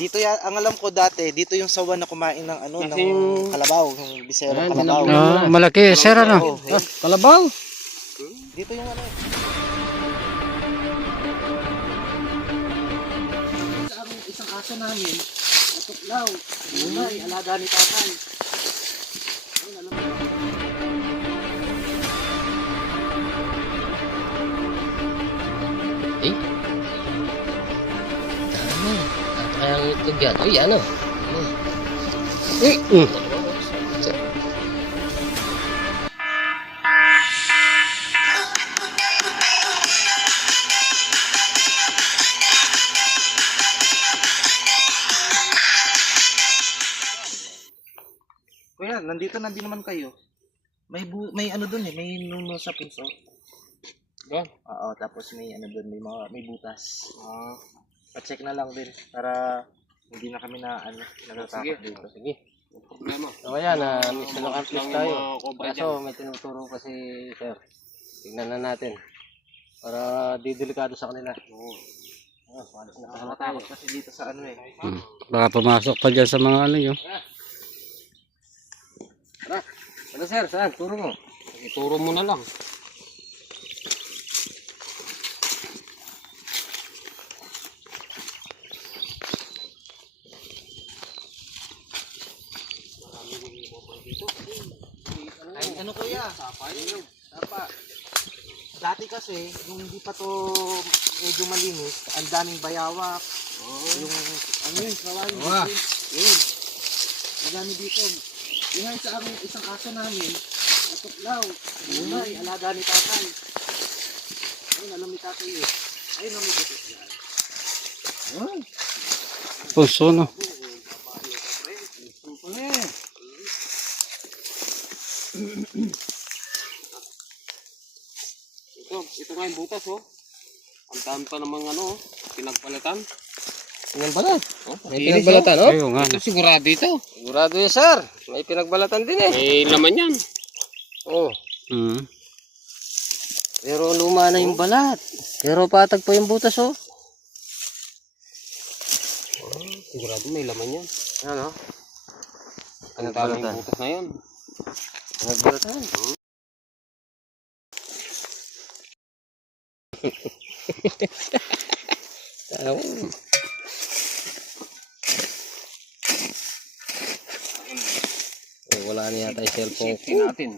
Dito ang alam ko dati, dito yung sawa na kumain ng ano, ng kalabaw, yung biserong kalabaw. Malaki, sir, ano? Kalabaw? Dito yung ano. Sa aming isang aso namin, natuklaw, ulay, alaga ni tatay. Ayun, alam mo. Eh? Ano? Kayang itlog yan. Uy, ano? Kuya, nandito na din naman kayo. May ano doon may nuno sa pinso. Doon? Oo, tapos may ano doon, may butas. Pa-check na lang din para hindi na kami natatakot dito. Sige. Problema. So ayan, mission accomplished tayo. Kaso may tinuturo pa si sir. Tignan na natin. Para di delikado sa kanila. Oo. Nakatakot kasi dito sa ano Baka pumasok pa dyan sa mga ano yun. Tara. Ano sir? Saan? Turo mo. Ituro mo na lang. Ay, ano kuya? Sapa. Dati kasi, yung hindi pa to medyo malinis, ang daming bayawak. Yung, ano yun, kawain. Yun. Madami dito. Yung nga sa aming isang aso namin, natuklaw, ulay, alaga ni tatay. Ayun, alam ni tatay eh. Ayun ang may butos yan. Puso, no? Ito nga yung butas, oh. Ang dami pa namang ano, pinagbalatan. Pinagbalat? Oh, may pinagbalatan, oh. Ayun nga. Ito sigurado ito. Sigurado yun, sir. May pinagbalatan din eh. May laman yan. Oh. Pero luma na yung balat. Pero patag pa yung butas, oh. Sigurado may laman yan. Ano? Ang dami yung butas na yan. Pinagbalatan. Wala na yata yung cellphone ko. Natin.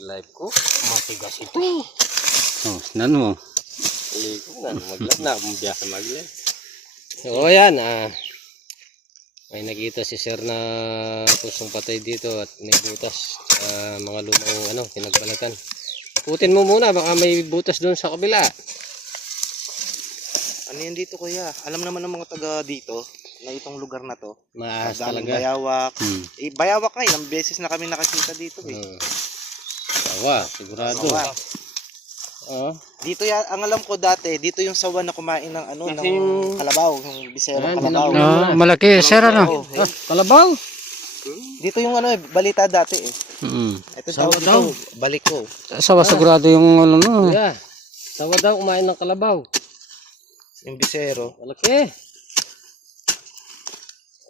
Live ko, matigas ito. Oh, sinan mo. Ligo na, mag-live na. Mabiyasa mag-live. So ayan, may nakita si sir na pusong patay dito at may butas. Mga lumang pinagbalatan. Putin mo muna, baka may butas doon sa kabila. Ano yan dito kuya? Alam naman ng mga taga dito na itong lugar na to. Maahas Daming talaga. bayawak. Bayawak nga, ilang beses na kami nakakita dito Sawa, sigurado. Sawa. Dito ang alam ko dati, dito yung sawa na kumain ng ano, ng kalabaw, yung biserong kalabaw. Malaki, sir, ano? Kalabaw? Dito yung balita dati eh. Ito tawag dito, balik ko. Sawa sigurado yung ano, no? Yeah. Sawa daw kumain ng kalabaw. Yung bisero. Malaki.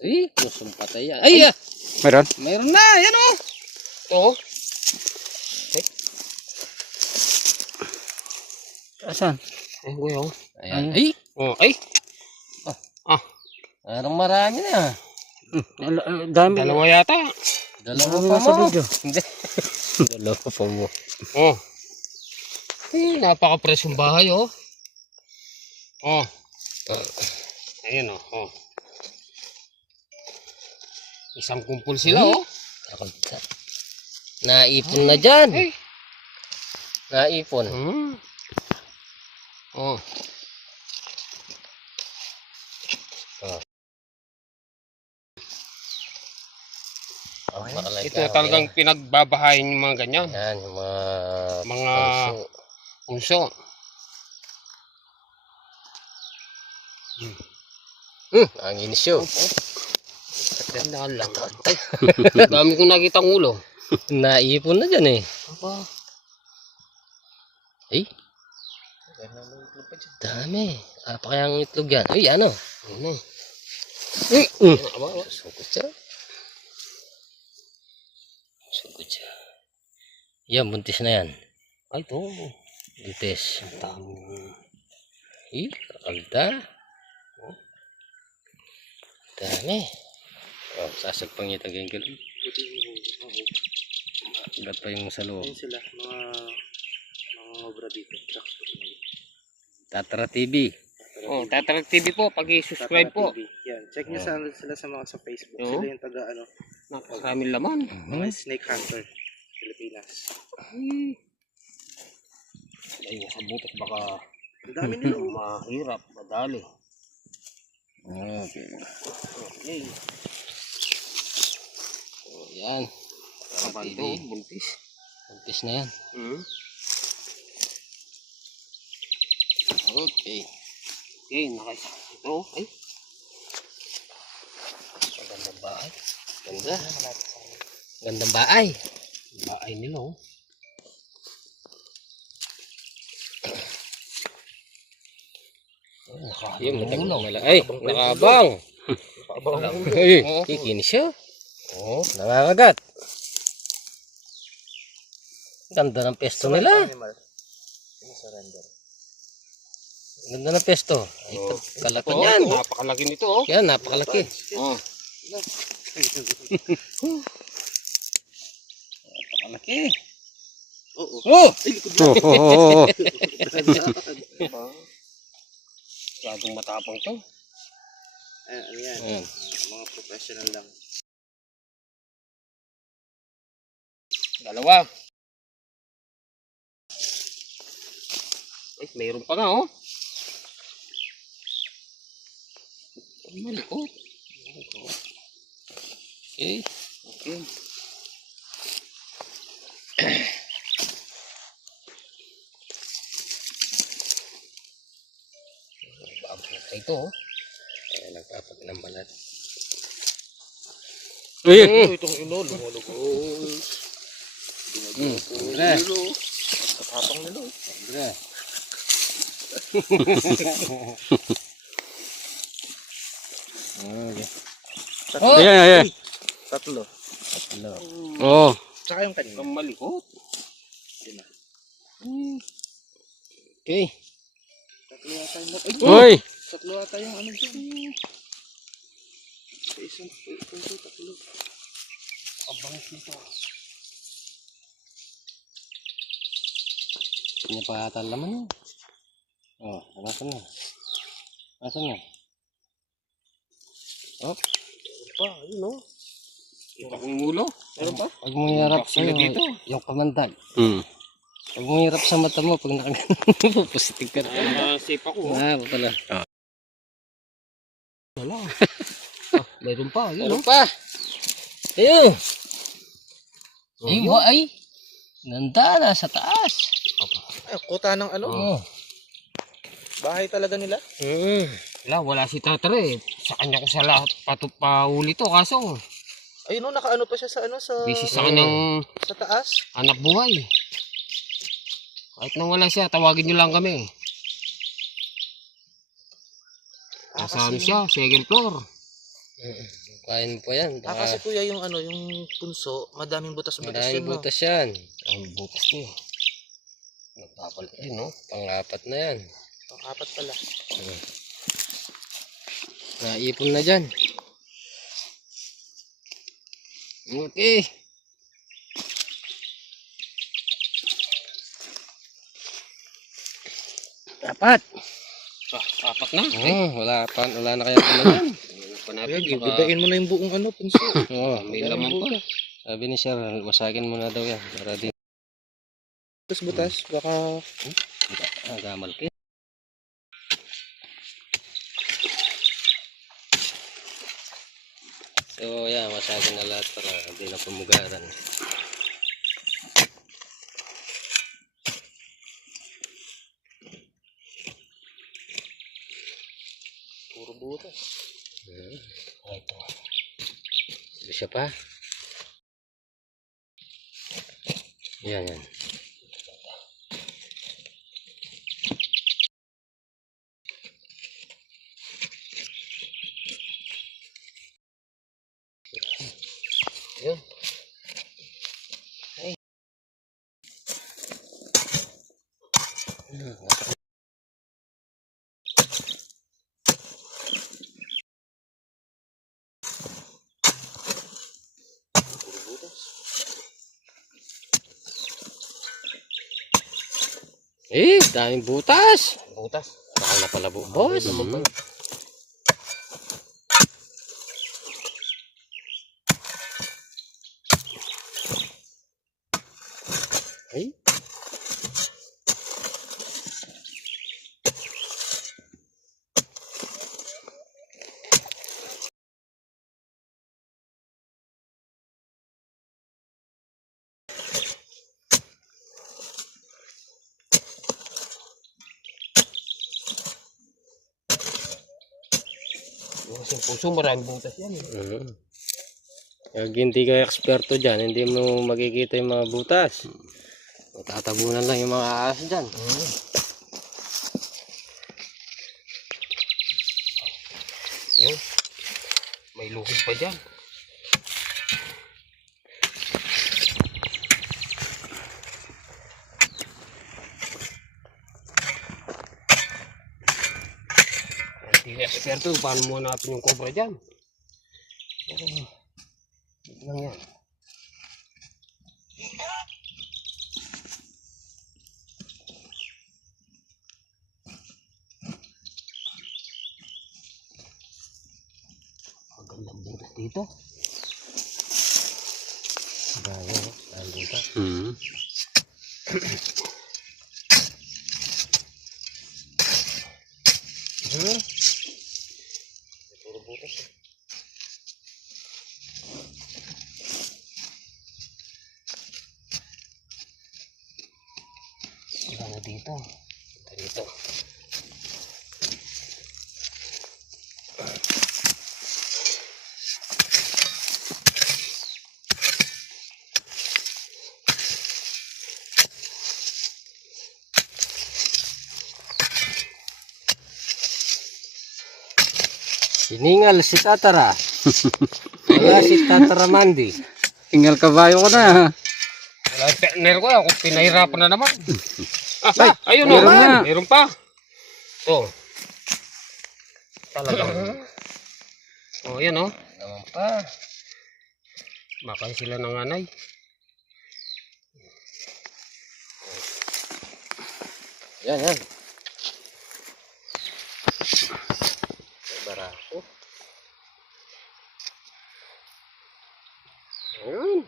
Ay, kusong patay yan. Ay! Meron? Mayroon na, yan o. Oo. Asan? Kuya. Ayan. Ay! Oh, ay! Parang marami na. Dami. Dalawa yata. Dalawa pa mo. Hindi. Dalawa pa mo. Oh. Eh, napaka-fresh yung bahay, oh. Oh. Ayan, oh. Isang kumpul sila, oh. Naipon na dyan. Naipon. Oh. Ito talagang pinagbabahayin yung mga ganyan. Yan, yung mga punso. Ang inisyo. Ganda lang. Dami kong nakita ng ulo. Naipon na dyan eh. Aba. Ay, dami. Pa kaya ang itlog yan? Ay, ano? Ano? Ay, aba, sugod siya. Sugod siya. Yan, buntis na yan. Ay, ito. Buntis. Ang tamo. Ay, kakalda. Oh. Dami. Oh, sasagpang niya tagayin ka lang. Magat pa yung sa loob. Ayun sila, mga obra dito. Tatara TV. Oh, Tatara TV po, pag-i-subscribe po. Yan, check nyo sila sa mga sa Facebook. Oo. Sila yung taga ano, Nakaraming laman. mga snake hunter, Pilipinas. Ay, sa butas baka Ang dami nila. mahirap, madali. Okay. Okay. So, yan. Tatara TV. buntis. Buntis na yan. Okay. Okay, nakaisa. Ito, ay. Magandang bahay. Ganda. Gandang bahay. Bahay nila, oh. Yung matagal ay, nakabang. Ay, kikinis siya. Oh, nangangagat. Ganda ng pesto nila. Ganda ng pesto. Ay, kalaki yan. Napakalaki nito, oh. Yan, napakalaki. Oh. Napakalaki. Oo. Oh! Masyadong matapang to. Ano yan? Ayan. Mga professional lang. Dalawa. Ay, mayroon pa nga, oh. Malikot. Okay. Okay. Ito, oh. Ay, nagpapak ng balat. Uy, Itong ino, lumulugos. Andre. Katapang nila. Andre. Okay. Tatlo. ayan, ayan. Tatlo. Tatlo. Oh, Tsaka yung kanina. Ang malikot. Okay. Tatlo yata yung... Ay! uy. Tatlo yata yung ano dyan. Sa isang punso, tatlo. Abangis nito. Hindi pa yata ang laman yun. Oh, nasan na? Nasan na? Oh, Pa, ayun o. Ito kong ulo. Meron pa? pag mo hirap Sila sa'yo, dito. yung kamandag. Hmm. Pag mo hirap sa mata mo, pag nakaganon, pupusitig ka na. Safe ako, oh. Ah, pala. Wala. Mayroon pa, yun, Meron oh. pa. Ayun. Ay, ganda na sa taas. Ay, kuta ng ano? Oh. Bahay talaga nila? Wala si Tatara, eh. Sa kanya ko sa lahat pauli to, kaso Ayun o, nakaano pa siya sa ano, sa... busy sa kanyang Sa taas. anak buhay. Kahit nang wala siya, tawagin nyo lang kami. Nasa ano siya, second floor. Kain po yan. Kasi kuya yung ano, yung punso, madaming butas-butas Maraming yun, no? butas yan. Ang butas niya. Nagpapalit din, no? Pang-apat na yan. Pang-apat pala. Naipon na dyan. Okay. Apat. Apat na. Wala na kaya naman yan. Kuya, gibidain mo na yung buong ano, punso. Oo, May laman pa. sabi ni sir, wasagin mo na daw yan. Para din. Butas-butas, baka... Gamal ka. So, yan, wasagin na lahat para di na pumugaran. Puro butas. Ito. Isa pa. Yan, yan. Yun. Ay. Daming butas. Butas. Baka na pala boss. Ay. Yung kasing puso, maraming butas yan. Pag hindi ka eksperto dyan, hindi mo makikita yung mga butas. Tatabunan lang yung mga ahas dyan. Yan. May lukid pa dyan. Hindi eksperto, paano mo hanapin yung cobra dyan? Lang yan. Magandang butas dito. Bayo, ang butas. Puro butas eh. Wala na dito. Dito. Hiningal si Tatara. Wala si Tatara Mandi. Ingal kabayo ko na. Wala yung partner ko. Ako pinahirapan na naman. Ay, Ayun meron o. na. Meron pa. Oh. Talaga. Oh, yan o. Naman pa. Baka sila ng anay. Yan, yan. Barako. Ayun.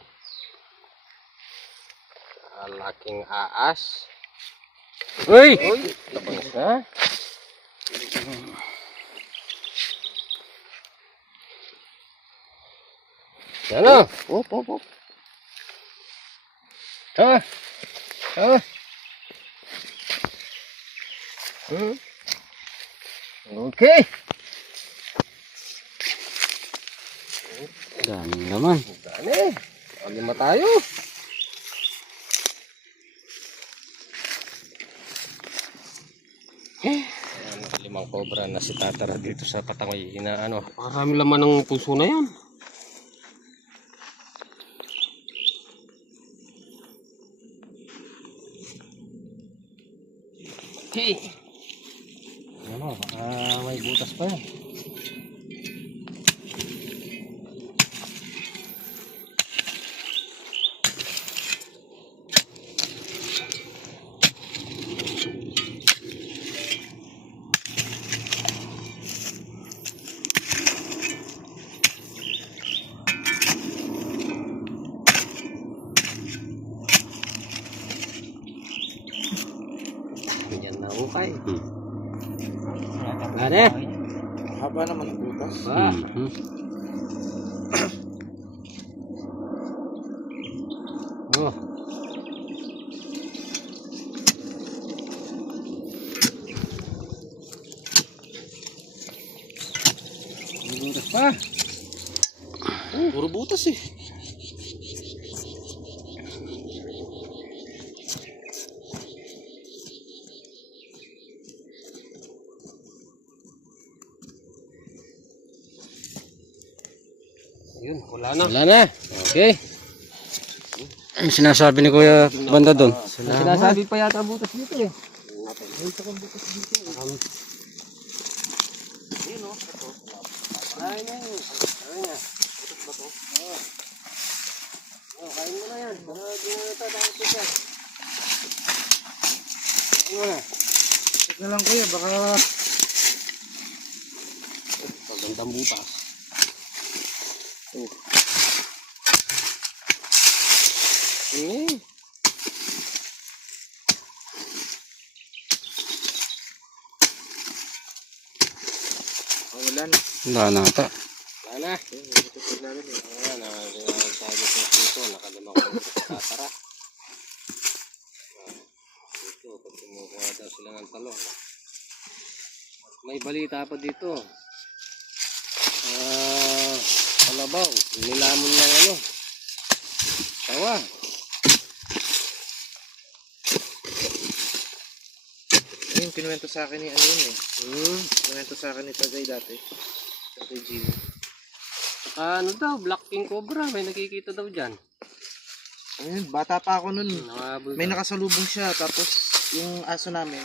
Laking aas. Uy! Labang ka. Yan o. Op. Ah! Ah! Okay. Daming naman. Dami. Lima tayo. Limang cobra na si Tatara dito sa Patangoy. Inaano. Marami laman ng puso na yan. Hey. Ano, may butas pa yan. Yan na ukay. Gane? Haba naman ang butas. Oh. Butas pa. Puro butas eh. Ayun, wala na. Wala na. Okay. Ang sinasabi ni Kuya banda doon. Sinasabi pa yata butas dito eh. Ayun o, ito. Ay na yun. Ay na. Butas ba to? Oh, kain mo na yan. Para di na natatapos siya. Kain mo na. Check na lang kuya, baka... Magandang butas. Oh, wala na. Wala na ata. Wala na. Ayun, may butas sa ilalim eh. Ayan, tayo sa dito. Nakalima ko yung tatara. Dito, pag kumukuha daw sila ng talong. At may balita pa dito. Kalabaw. Nilamon ng ano. Tawa. Ayun, kinuwento sa akin ni ano yun eh. Kinuwento sa akin ni Tagay dati. Tagay Gino. Saka ano daw, Black King Cobra. May nakikita daw dyan. Ayun, bata pa ako nun. Nakahabol May daw. nakasalubong siya, tapos yung aso namin,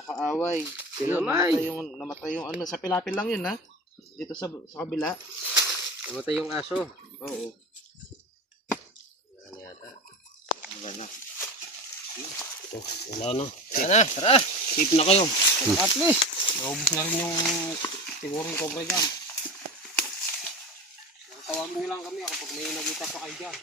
nakaaway. Kinamay. Namatay yung ano, sa pilapil lang yun ha. Dito sa kabila. Namatay yung aso. Oo. Ano yata? Wala na. Wala na. Wala na. Tara. Safe na kayo. At least, naubos na rin yung siguro yung cobra dyan. Tawag mo lang kami kapag may nakita pa kayo dyan.